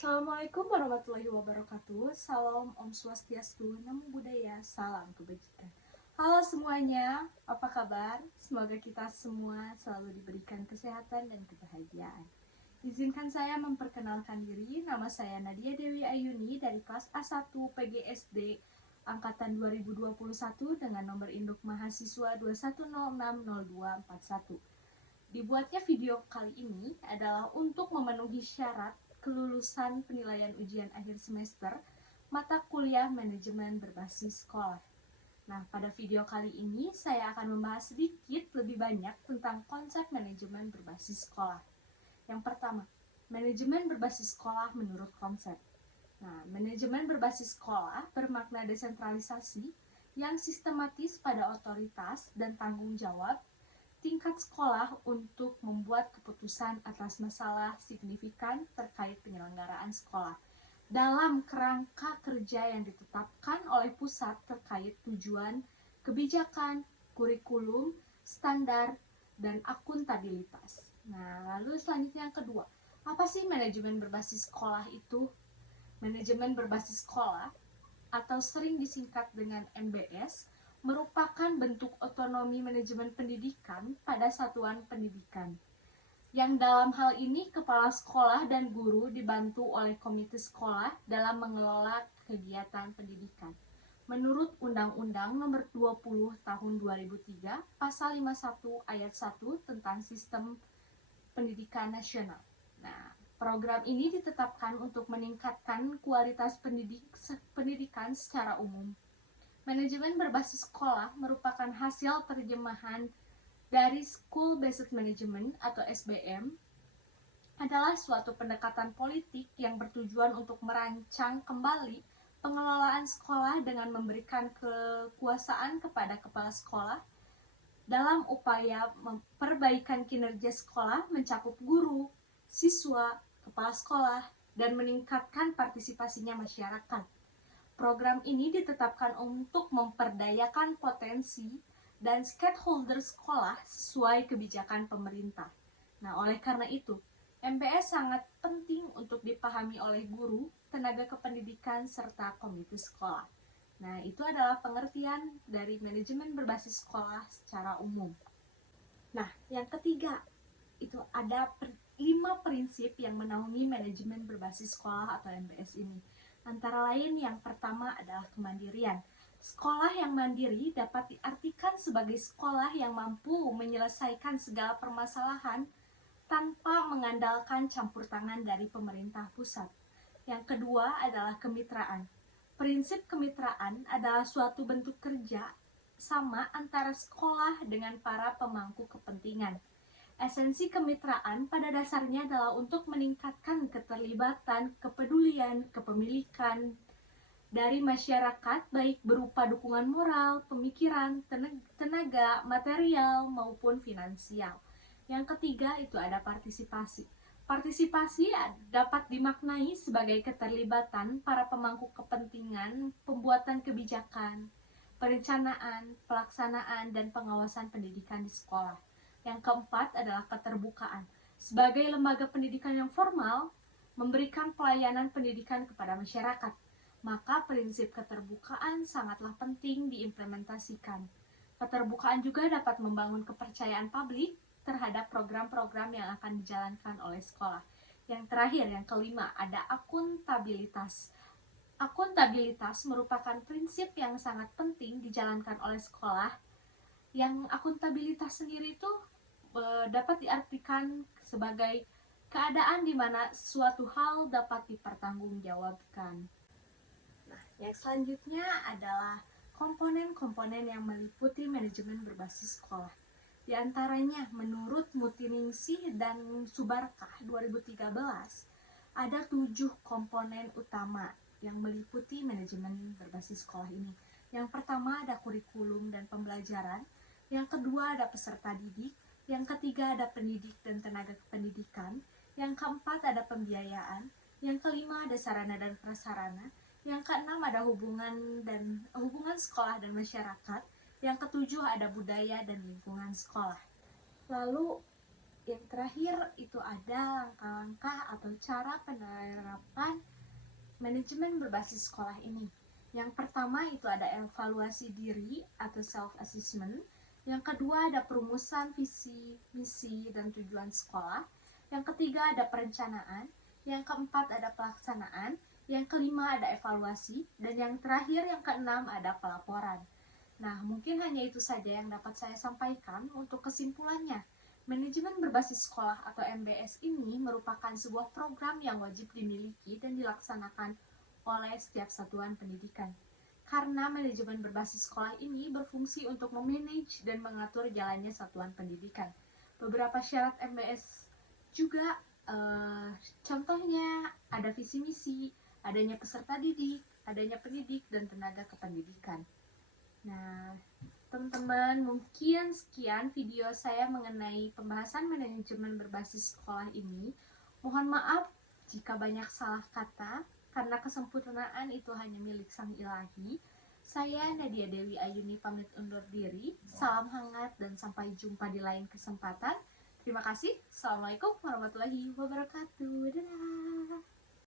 Assalamualaikum warahmatullahi wabarakatuh. Salam Om Swastiastu, Namo Buddhaya, salam kebajikan. Halo semuanya, apa kabar? Semoga kita semua selalu diberikan kesehatan dan kebahagiaan. Izinkan saya memperkenalkan diri. Nama saya Nadia Dewi Ayuni dari kelas A1 PGSD angkatan 2021 dengan nomor induk mahasiswa 210600241. Dibuatnya video kali ini adalah untuk memenuhi syarat kelulusan penilaian ujian akhir semester mata kuliah manajemen berbasis sekolah. Nah, pada video kali ini saya akan membahas sedikit lebih banyak tentang konsep manajemen berbasis sekolah. Yang pertama, manajemen berbasis sekolah menurut konsep. Nah, manajemen berbasis sekolah bermakna desentralisasi yang sistematis pada otoritas dan tanggung jawab tingkat sekolah untuk membuat keputusan atas masalah signifikan terkait penyelenggaraan sekolah dalam kerangka kerja yang ditetapkan oleh pusat terkait tujuan, kebijakan, kurikulum, standar, dan akuntabilitas. Nah, lalu selanjutnya yang kedua, apa sih manajemen berbasis sekolah itu? Manajemen berbasis sekolah atau sering disingkat dengan MBS merupakan bentuk otonomi manajemen pendidikan pada satuan pendidikan, yang dalam hal ini kepala sekolah dan guru dibantu oleh komite sekolah dalam mengelola kegiatan pendidikan. Menurut Undang-Undang Nomor 20 Tahun 2003, Pasal 51 Ayat 1 tentang Sistem Pendidikan Nasional. Nah, program ini ditetapkan untuk meningkatkan kualitas pendidikan secara umum. Manajemen berbasis sekolah merupakan hasil terjemahan dari School Based Management atau SBM, adalah suatu pendekatan politik yang bertujuan untuk merancang kembali pengelolaan sekolah dengan memberikan kekuasaan kepada kepala sekolah dalam upaya perbaikan kinerja sekolah mencakup guru, siswa, kepala sekolah, dan meningkatkan partisipasinya masyarakat. Program ini ditetapkan untuk memperdayakan potensi dan stakeholder sekolah sesuai kebijakan pemerintah. Nah, oleh karena itu, MBS sangat penting untuk dipahami oleh guru, tenaga kependidikan, serta komite sekolah. Nah, itu adalah pengertian dari manajemen berbasis sekolah secara umum. Nah, yang ketiga, itu ada 5 prinsip yang menaungi manajemen berbasis sekolah atau MBS ini. Antara lain yang pertama adalah kemandirian. Sekolah yang mandiri dapat diartikan sebagai sekolah yang mampu menyelesaikan segala permasalahan tanpa mengandalkan campur tangan dari pemerintah pusat. Yang kedua adalah kemitraan. Prinsip kemitraan adalah suatu bentuk kerja sama antara sekolah dengan para pemangku kepentingan. Esensi kemitraan pada dasarnya adalah untuk meningkatkan keterlibatan, kepedulian, kepemilikan dari masyarakat, baik berupa dukungan moral, pemikiran, tenaga, material, maupun finansial. Yang ketiga itu ada partisipasi. Partisipasi dapat dimaknai sebagai keterlibatan para pemangku kepentingan, pembuatan kebijakan, perencanaan, pelaksanaan, dan pengawasan pendidikan di sekolah. Yang keempat adalah keterbukaan. Sebagai lembaga pendidikan yang formal, memberikan pelayanan pendidikan kepada masyarakat, maka prinsip keterbukaan sangatlah penting diimplementasikan. Keterbukaan juga dapat membangun kepercayaan publik terhadap program-program yang akan dijalankan oleh sekolah. Yang terakhir, yang kelima, ada akuntabilitas. Akuntabilitas merupakan prinsip yang sangat penting dijalankan oleh sekolah. Yang akuntabilitas sendiri itu dapat diartikan sebagai keadaan di mana suatu hal dapat dipertanggungjawabkan. Nah, yang selanjutnya adalah komponen-komponen yang meliputi manajemen berbasis sekolah. Di antaranya, menurut Mutiningsih dan Subarkah 2013, ada 7 komponen utama yang meliputi manajemen berbasis sekolah ini. Yang pertama ada kurikulum dan pembelajaran, yang kedua ada peserta didik, yang ketiga ada pendidik dan tenaga kependidikan, yang keempat ada pembiayaan, yang kelima ada sarana dan prasarana, yang keenam ada hubungan sekolah dan masyarakat, yang ketujuh ada budaya dan lingkungan sekolah. Lalu Yang terakhir itu ada langkah-langkah atau cara penerapan manajemen berbasis sekolah ini. Yang pertama itu ada evaluasi diri atau self-assessment. Yang kedua ada perumusan visi, misi, dan tujuan sekolah. Yang ketiga ada perencanaan. Yang keempat ada pelaksanaan. Yang kelima ada evaluasi. Dan yang terakhir, yang keenam ada pelaporan. Nah, mungkin hanya itu saja yang dapat saya sampaikan untuk kesimpulannya. Manajemen berbasis sekolah atau MBS ini merupakan sebuah program yang wajib dimiliki dan dilaksanakan oleh setiap satuan pendidikan. Karena manajemen berbasis sekolah ini berfungsi untuk memanage dan mengatur jalannya satuan pendidikan. Beberapa syarat MBS juga, contohnya ada visi misi, adanya peserta didik, adanya pendidik, dan tenaga kependidikan. Nah, teman-teman, mungkin sekian video saya mengenai pembahasan manajemen berbasis sekolah ini. Mohon maaf jika banyak salah kata, karena kesempurnaan itu hanya milik Sang Ilahi. Saya Nadia Dewi Ayuni pamit undur diri. Salam hangat dan sampai jumpa di lain kesempatan. Terima kasih. Assalamualaikum warahmatullahi wabarakatuh. Dadah.